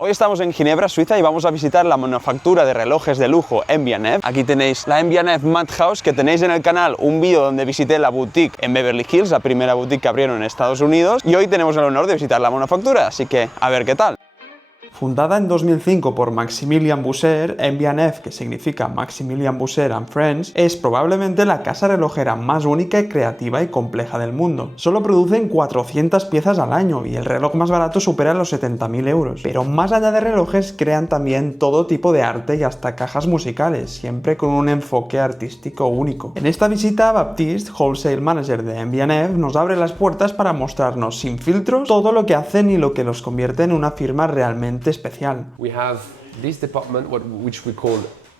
Hoy estamos en Ginebra, Suiza, y vamos a visitar la manufactura de relojes de lujo MB&F. Aquí tenéis la MB&F Madhouse, que tenéis en el canal un vídeo donde visité la boutique en Beverly Hills, la primera boutique que abrieron en Estados Unidos, y hoy tenemos el honor de visitar la manufactura, así que a ver qué tal. Fundada en 2005 por Maximilian Busser, MB&F, que significa Maximilian Busser and Friends, es probablemente la casa relojera más única, creativa y compleja del mundo. Solo producen 400 piezas al año y el reloj más barato supera los 70.000 euros. Pero más allá de relojes, crean también todo tipo de arte y hasta cajas musicales, siempre con un enfoque artístico único. En esta visita, Baptiste, Wholesale Manager de MB&F, nos abre las puertas para mostrarnos sin filtros todo lo que hacen y lo que los convierte en una firma realmente especial. We have this department which we call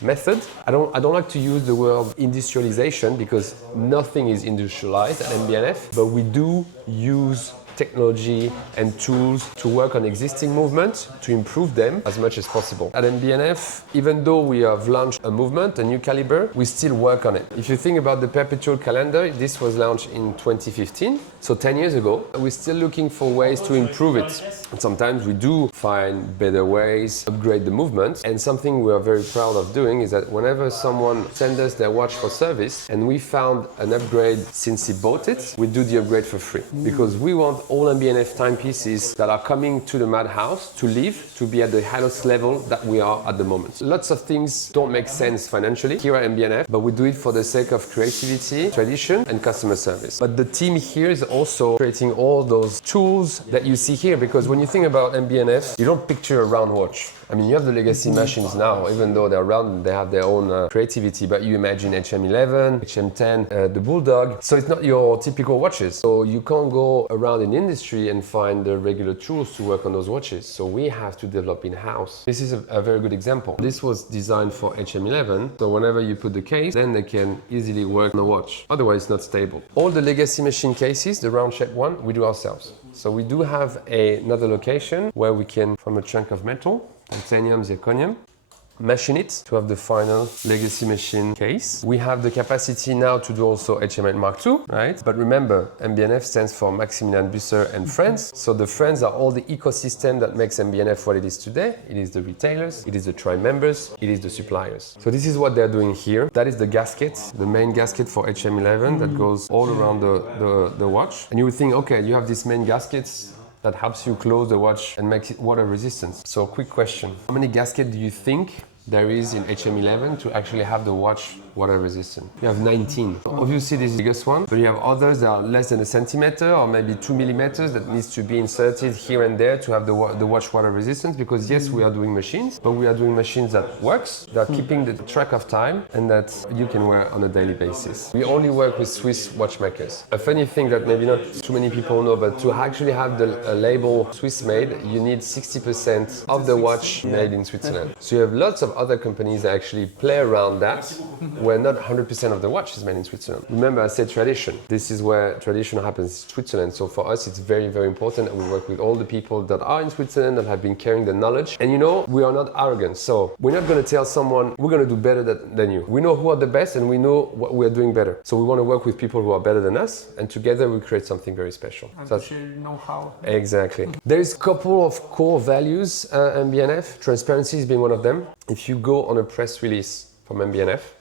method. I don't like to use the word industrialization because nothing is industrialized at MB&F, but we do use technology and tools to work on existing movements to improve them as much as possible. At MB&F, even though we have launched a movement, a new caliber, we still work on it. If you think about the perpetual calendar, this was launched in 2015, so 10 years ago. We're still looking for ways to improve it. And sometimes we do find better ways, upgrade the movement. And something we are very proud of doing is that whenever someone sends us their watch for service and we found an upgrade since he bought it, we do the upgrade for free. Because we want all MB&F timepieces that are coming to the Madhouse to live, to be at the highest level that we are at the moment. Lots of things don't make sense financially here at MB&F, but we do it for the sake of creativity, tradition, and customer service. But the team here is also creating all those tools that you see here, because when you think about MB&F, you don't picture a round watch. I mean, you have the legacy machines now, even though they're round, they have their own creativity, but you imagine HM11, HM10, the Bulldog. So it's not your typical watches. So you can't go around in industry and find the regular tools to work on those watches. So we have to develop in-house. This is a very good example. This was designed for HM11. So whenever you put the case, then they can easily work on the watch. Otherwise, it's not stable. All the legacy machine cases, the round shape one, we do ourselves. So we do have another location where we can, from a chunk of metal, titanium, zirconium, machine it to have the final legacy machine case. We have the capacity now to do also HM8 Mark II, right? But remember, MB&F stands for Maximilian Busser and Friends. So the friends are all the ecosystem that makes MB&F what it is today. It is the retailers, it is the tribe members, it is the suppliers. So this is what they're doing here. That is the gasket, the main gasket for HM11 that goes all around the watch. And you would think, okay, you have this main gaskets that helps you close the watch and makes it water resistant. So quick question, how many gaskets do you think there is in HM11 to actually have the watch water resistant? You have 19. Obviously this is the biggest one, but you have others that are less than a centimeter or maybe 2 millimeters that needs to be inserted here and there to have the watch water resistance, because yes, we are doing machines, but we are doing machines that works, that are keeping the track of time and that you can wear on a daily basis. We only work with Swiss watchmakers. A funny thing that maybe not too many people know, but to actually have the label Swiss made, you need 60% of the watch made in Switzerland. So you have lots of other companies that actually play around that, where not 100% of the watch is made in Switzerland. Remember, I said tradition. This is where tradition happens in Switzerland. So for us, it's very, very important that we work with all the people that are in Switzerland, that have been carrying the knowledge. And you know, we are not arrogant. So we're not going to tell someone, we're going to do better than you. We know who are the best and we know what we are doing better. So we want to work with people who are better than us, and together we create something very special. And so share know-how. Exactly. There is a couple of core values, MB&F. Transparency has been one of them. If you go on a press release from MB&F,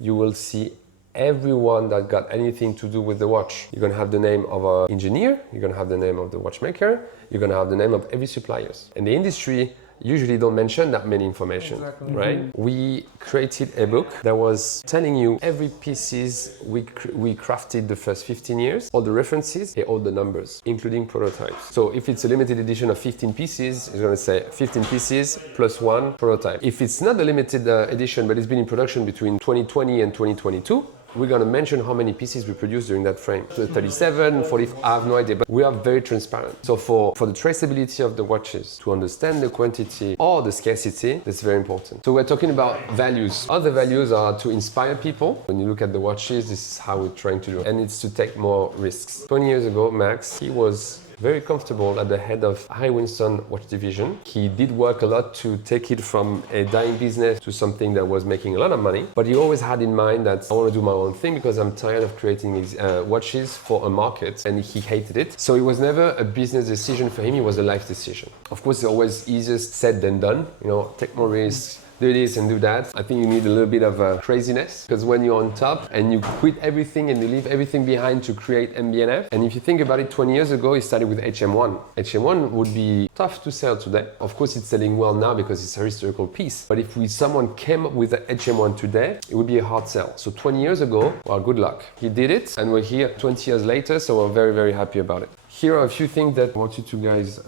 you will see everyone that got anything to do with the watch. You're going to have the name of an engineer, you're going to have the name of the watchmaker, you're going to have the name of every supplier. And the industry usually don't mention that many information, exactly. Right? Mm-hmm. We created a book that was telling you every pieces we crafted the first 15 years, all the references, and all the numbers, including prototypes. So if it's a limited edition of 15 pieces, it's going to say 15 pieces plus one prototype. If it's not a limited edition, but it's been in production between 2020 and 2022, we're going to mention how many pieces we produced during that frame. So 37, 40, I have no idea, but we are very transparent. So for the traceability of the watches, to understand the quantity or the scarcity, that's very important. So we're talking about values. Other values are to inspire people. When you look at the watches, this is how we're trying to do it. And it's to take more risks. 20 years ago, Max, he was very comfortable at the head of Harry Winston watch division. He did work a lot to take it from a dying business to something that was making a lot of money. But he always had in mind that I want to do my own thing because I'm tired of creating these watches for a market, and he hated it. So it was never a business decision for him, it was a life decision. Of course, it's always easier said than done. You know, take more risks, do this and do that. I think you need a little bit of craziness, because when you're on top and you quit everything and you leave everything behind to create MB&F, and if you think about it, 20 years ago, it started with HM1. HM1 would be tough to sell today. Of course, it's selling well now because it's a historical piece. But if someone came up with a HM1 today, it would be a hard sell. So 20 years ago, well, good luck. He did it, and we're here 20 years later, so we're very, very happy about it. Here are a few things that I want you to guys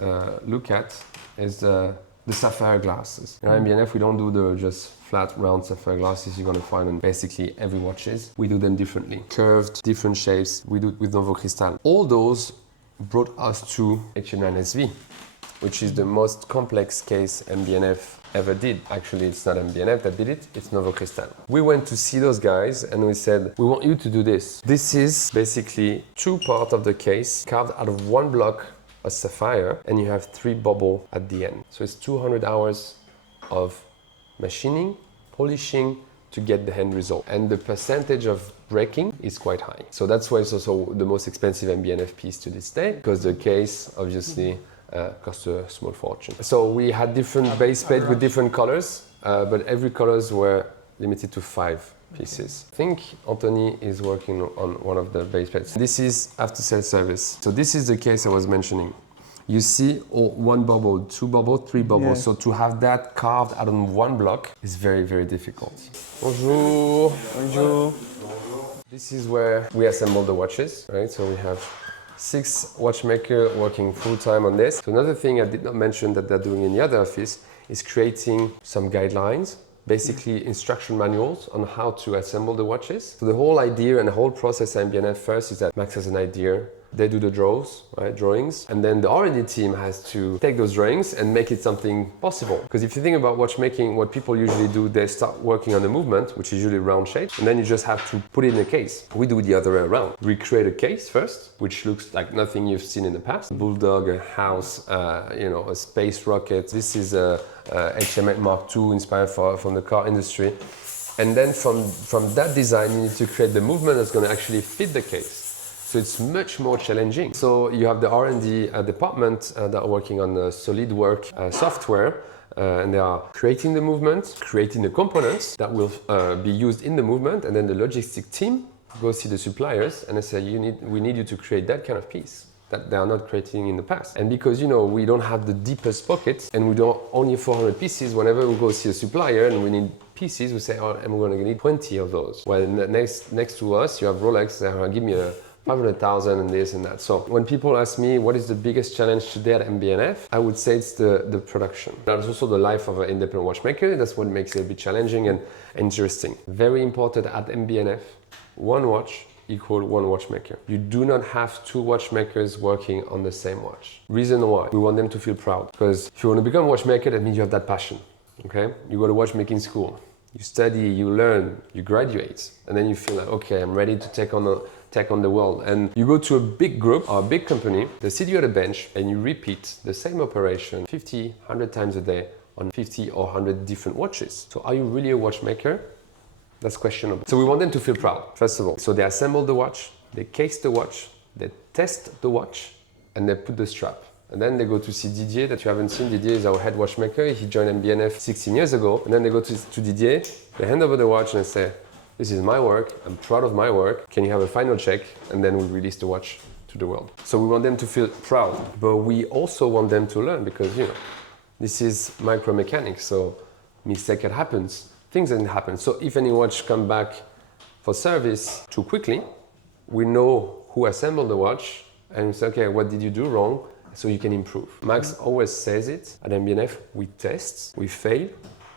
look at is the sapphire glasses. In MB&F, we don't do the just flat, round sapphire glasses you're gonna find on basically every watches. We do them differently. Curved, different shapes. We do it with Novo Cristal. All those brought us to HM9SV, which is the most complex case MB&F ever did. Actually, it's not MB&F that did it, it's Novo Cristal. We went to see those guys and we said, we want you to do this. This is basically two parts of the case carved out of one block of sapphire, and you have 3 bubbles at the end. So it's 200 hours of machining, polishing to get the end result. And the percentage of breaking is quite high. So that's why it's also the most expensive MB&F piece to this day, because the case obviously cost a small fortune. So we had different base plates with different colors, but every colors were limited to 5 pieces. I think Anthony is working on one of the base plates. This is after sales service. So this is the case I was mentioning. You see 1 bubble, 2 bubbles, 3 bubbles. Yeah. So to have that carved out on one block is very, very difficult. Bonjour. Bonjour. This is where we assemble the watches, right? So we have 6 watchmakers working full-time on this. So another thing I did not mention that they're doing in the other office is creating some guidelines, basically instruction manuals on how to assemble the watches. So the whole idea and the whole process at MB&F first is that Max has an idea, they do the drawings, and then the R&D team has to take those drawings and make it something possible. Because if you think about watchmaking, what people usually do, they start working on the movement, which is usually round shape, and then you just have to put it in a case. We do it the other way around. We create a case first, which looks like nothing you've seen in the past. A bulldog, a house, a space rocket. This is a HM8 Mark II inspired from the car industry. And then from that design, you need to create the movement that's going to actually fit the case. So it's much more challenging. So you have the R&D department that are working on the SolidWorks software, and they are creating the movement, creating the components that will be used in the movement, and then the logistic team go see the suppliers and they say, we need you to create that kind of piece that they are not creating in the past. And because we don't have the deepest pockets and we don't only 400 pieces, whenever we go see a supplier and we need pieces, we say, oh, I'm going to need 20 of those. Well, next to us, you have Rolex, they're going to give me a 500,000 and this and that. So when people ask me what is the biggest challenge today at MB&F, I would say it's the production. That's also the life of an independent watchmaker. That's what makes it a bit challenging and interesting. Very important at MB&F, 1 watch equal 1 watchmaker. You do not have 2 watchmakers working on the same watch. Reason why? We want them to feel proud. Because if you want to become a watchmaker, that means you have that passion. Okay? You go to watchmaking school, you study, you learn, you graduate, and then you feel like, okay, I'm ready to take on the world. And you go to a big group or a big company, they sit you at a bench and you repeat the same operation 50, 100 times a day on 50 or 100 different watches. So are you really a watchmaker? That's questionable. So we want them to feel proud, first of all. So they assemble the watch, they case the watch, they test the watch, and they put the strap. And then they go to see Didier, that you haven't seen. Didier is our head watchmaker. He joined MB&F 16 years ago. And then they go to Didier, they hand over the watch and they say, this is my work, I'm proud of my work. Can you have a final check? And then we release the watch to the world. So we want them to feel proud, but we also want them to learn because, this is micromechanics. So mistake happens. Things didn't happen. So if any watch come back for service too quickly, we know who assembled the watch and we say, okay, what did you do wrong? So you can improve. Max always says it at MB&F, we test, we fail,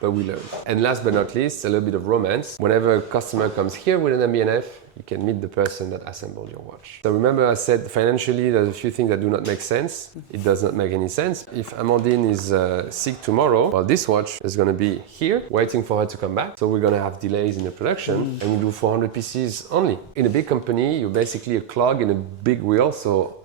but we learn. And last but not least, a little bit of romance. Whenever a customer comes here with an MB&F, you can meet the person that assembled your watch. So remember I said financially there's a few things that do not make sense. It does not make any sense. If Amandine is sick tomorrow, well, this watch is going to be here waiting for her to come back. So we're going to have delays in the production and we do 400 pieces only. In a big company, you're basically a clog in a big wheel. So,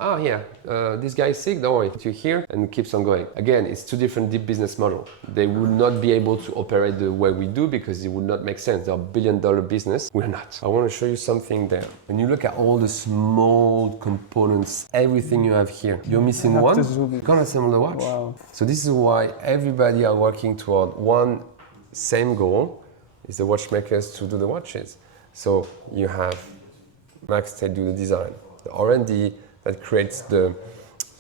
this guy is sick, don't worry, put you here and it keeps on going. Again, it's two different deep business models. They would not be able to operate the way we do because it would not make sense. They're a billion-dollar business. We're not. I want to show you something there. When you look at all the small components, everything you have here, you're missing one, you can't assemble the watch. Wow. So this is why everybody are working toward one same goal, is the watchmakers to do the watches. So you have Max, they do the design, the R&D that creates the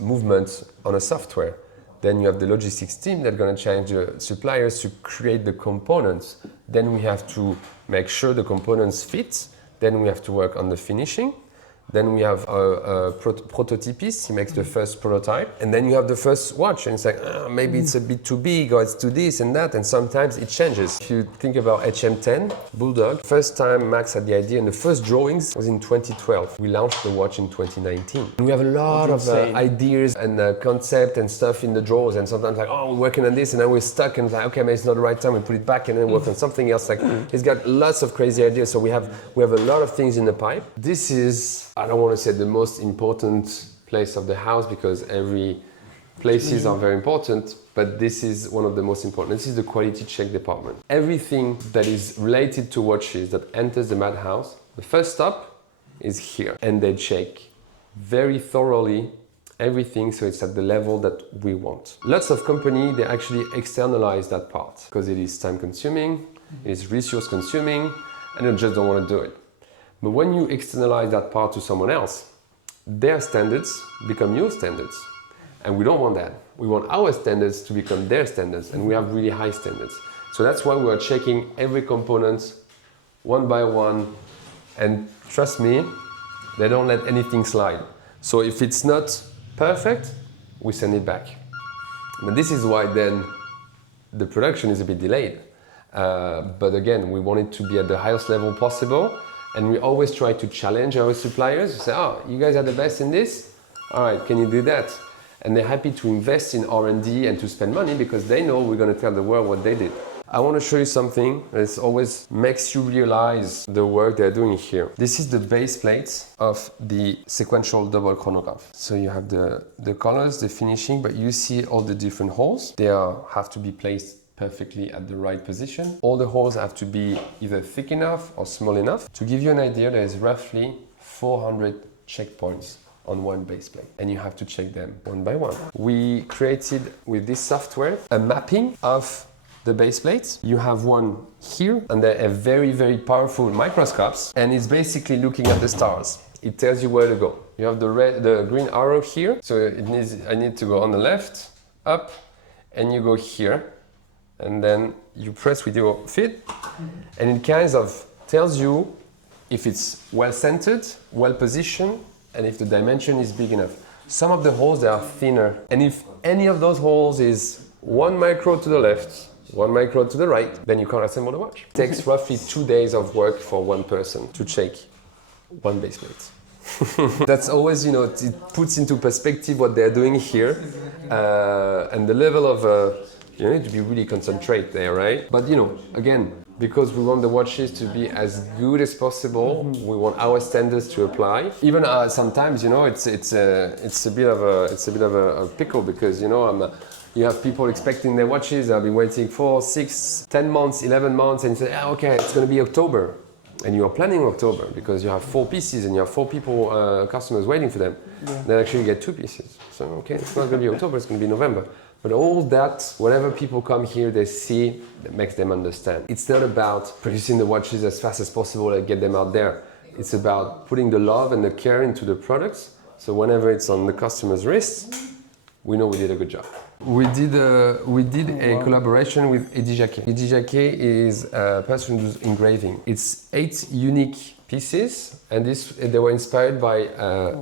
movement on a software. Then you have the logistics team that's going to change the suppliers to create the components. Then we have to make sure the components fit. Then we have to work on the finishing. Then we have a prototypist, he makes the first prototype. And then you have the first watch and it's like, maybe it's a bit too big or it's too this and that. And sometimes it changes. If you think about HM10, Bulldog, first time Max had the idea and the first drawings was in 2012. We launched the watch in 2019. And we have a lot of ideas and concept and stuff in the drawers. And sometimes like, we're working on this and then we're stuck and it's like, okay, maybe it's not the right time, we put it back and then work on something else. Like, he's got lots of crazy ideas. So we have a lot of things in the pipe. This is, I don't want to say the most important place of the house because every places are very important, but this is one of the most important. This is the quality check department. Everything that is related to watches that enters the Madhouse, the first stop is here. And they check very thoroughly everything so it's at the level that we want. Lots of companies, they actually externalize that part because it is time consuming, it is resource consuming, and they just don't want to do it. But when you externalize that part to someone else, their standards become your standards. And we don't want that. We want our standards to become their standards, and we have really high standards. So that's why we are checking every component one by one, and trust me, they don't let anything slide. So if it's not perfect, we send it back. But this is why then the production is a bit delayed. But again, we want it to be at the highest level possible. And we always try to challenge our suppliers. We say, you guys are the best in this? All right, can you do that? And they're happy to invest in R&D and to spend money because they know we're going to tell the world what they did. I want to show you something that always makes you realize the work they're doing here. This is the base plate of the sequential double chronograph. So you have the colors, the finishing, but you see all the different holes. They have to be placed perfectly at the right position. All the holes have to be either thick enough or small enough. To give you an idea, there is roughly 400 checkpoints on one base plate, and you have to check them one by one. We created with this software a mapping of the base plates. You have one here, and they have very, very powerful microscopes, and it's basically looking at the stars. It tells you where to go. You have the green arrow here, so I need to go on the left, up, and you go here. And then you press with your feet and it kind of tells you if it's well centered, well positioned, and if the dimension is big enough. Some of the holes, they are thinner. And if any of those holes is 1 micro to the left, 1 micro to the right, then you can't assemble the watch. It takes roughly 2 days of work for one person to check one base plate. That's always, it puts into perspective what they're doing here and the level of you need to be really concentrate there, right? But again, because we want the watches to be as good as possible, we want our standards to apply. Even sometimes, it's a bit of a pickle because you have people expecting their watches. They'll be waiting 4, 6, 10 months, 11 months, and you say, okay, it's going to be October, and you are planning October because you have 4 pieces and you have 4 people, customers waiting for them. Yeah. Then actually you get 2 pieces. So okay, it's not going to be October, it's going to be November. But all that, whatever people come here, they see, that makes them understand. It's not about producing the watches as fast as possible and get them out there. It's about putting the love and the care into the products. So whenever it's on the customer's wrists, we know we did a good job. We did a collaboration with Eddy Jacquet. Eddy Jacquet is a person who's engraving. It's 8 unique pieces, and they were inspired by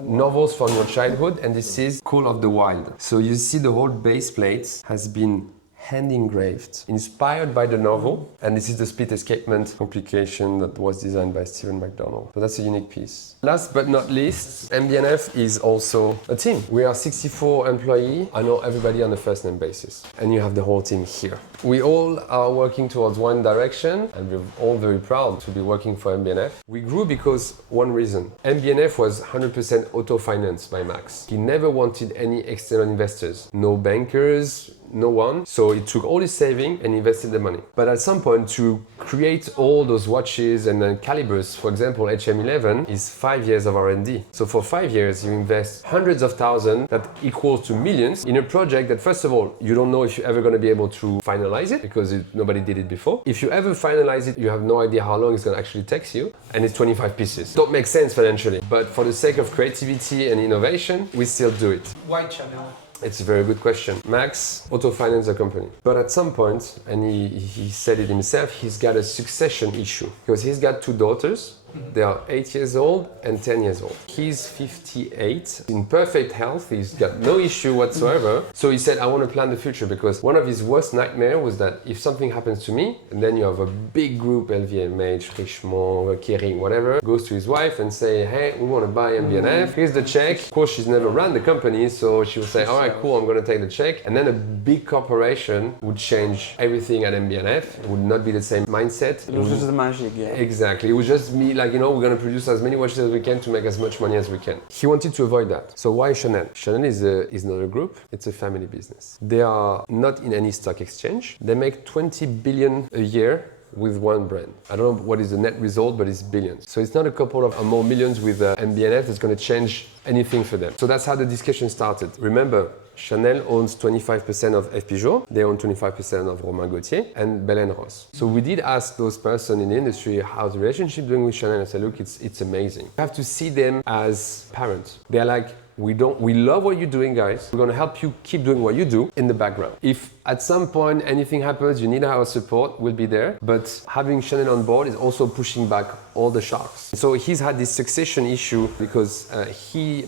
novels from your childhood, and this is Call of the Wild. So you see the whole base plate has been hand engraved, inspired by the novel. And this is the split escapement complication that was designed by Stephen McDonald. So that's a unique piece. Last but not least, MBNF is also a team. We are 64 employees. I know everybody on a first name basis. And you have the whole team here. We all are working towards one direction, and we're all very proud to be working for MBNF. We grew because one reason. MBNF was 100% auto-financed by Max. He never wanted any external investors, no bankers, no one. So he took all his saving and invested the money. But at some point, to create all those watches and then calibers, for example, HM11 is 5 years of R&D. So for 5 years, you invest hundreds of thousands that equals to millions in a project that, first of all, you don't know if you're ever going to be able to finalize it because nobody did it before. If you ever finalize it, you have no idea how long it's going to actually take you. And it's 25 pieces. Don't make sense financially. But for the sake of creativity and innovation, we still do it. Why Chanel? It's a very good question. Max auto-financed the company. But at some point, and he said it himself, he's got a succession issue. Because he's got 2 daughters. They are 8 years old and 10 years old. He's 58, in perfect health. He's got no issue whatsoever. So he said, I want to plan the future, because one of his worst nightmares was that if something happens to me, and then you have a big group, LVMH, Richemont, Kering, whatever, goes to his wife and say, hey, we want to buy MBNF. Here's the check. Of course, she's never run the company, so she would say, all right, cool, I'm going to take the check. And then a big corporation would change everything at MBNF. It would not be the same mindset. It was just the magic, yeah. Exactly. It would just be like, you know, we're going to produce as many watches as we can to make as much money as we can. He wanted to avoid that. So why Chanel? Chanel is not a group, it's a family business. They are not in any stock exchange. They make 20 billion a year with one brand. I don't know what is the net result, but it's billions. So it's not a couple of more millions with MBNF that's going to change anything for them. So that's how the discussion started. Remember, Chanel owns 25% of F. Peugeot, they own 25% of Romain Gaultier and Bell & Ross. So we did ask those persons in the industry how's the relationship doing with Chanel, and I said, look, it's amazing. You have to see them as parents. They're like, we love what you're doing, guys. We're gonna help you keep doing what you do in the background. If at some point anything happens, you need our support, we'll be there. But having Chanel on board is also pushing back all the sharks. So he's had this succession issue because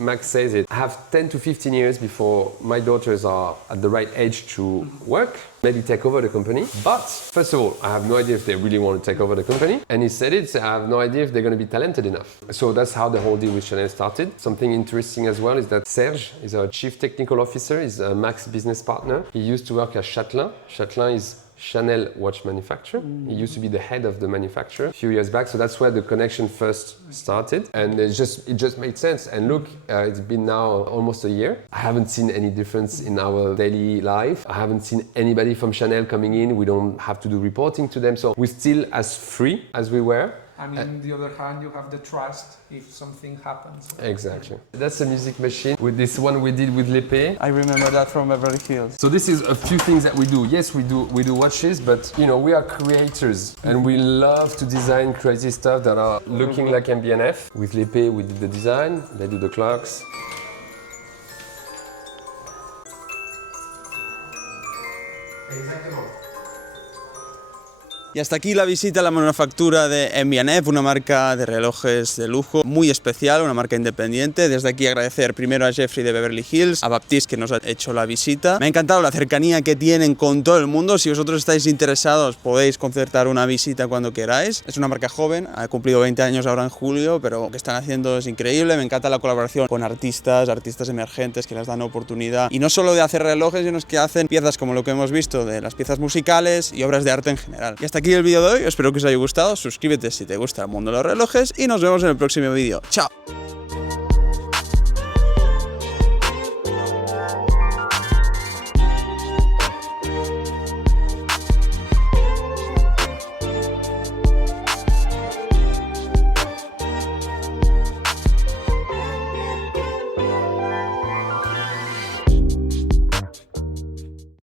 Max says it, I have 10 to 15 years before my daughters are at the right age to work, maybe take over the company. But first of all, I have no idea if they really want to take over the company. And he said it, I have no idea if they're going to be talented enough. So that's how the whole deal with Chanel started. Something interesting as well is that Serge is our chief technical officer, is a Max business partner. He used to work at Chatelain. Chatelain is Chanel watch manufacturer. He used to be the head of the manufacturer a few years back. So that's where the connection first started. And it just made sense. And look, it's been now almost a year. I haven't seen any difference in our daily life. I haven't seen anybody from Chanel coming in. We don't have to do reporting to them. So we're still as free as we were. And on the other hand, you have the trust if something happens. Exactly. That's a music machine. With this one we did with L'Épée. I remember that from Beverly Hills. So this is a few things that we do. Yes, we do watches, but you know, we are creators and we love to design crazy stuff that are looking like MBNF. With L'Épée, we did the design, they do the clocks. Exactement. Y hasta aquí la visita a la manufactura de MBNF, una marca de relojes de lujo muy especial, una marca independiente. Desde aquí agradecer primero a Jeffrey de Beverly Hills, a Baptiste que nos ha hecho la visita. Me ha encantado la cercanía que tienen con todo el mundo. Si vosotros estáis interesados podéis concertar una visita cuando queráis. Es una marca joven, ha cumplido 20 años ahora en julio, pero lo que están haciendo es increíble. Me encanta la colaboración con artistas emergentes que les dan oportunidad. Y no solo de hacer relojes, sino que hacen piezas como lo que hemos visto, de las piezas musicales y obras de arte en general. Y hasta aquí el vídeo de hoy, espero que os haya gustado, suscríbete si te gusta el mundo de los relojes y nos vemos en el próximo vídeo. ¡Chao!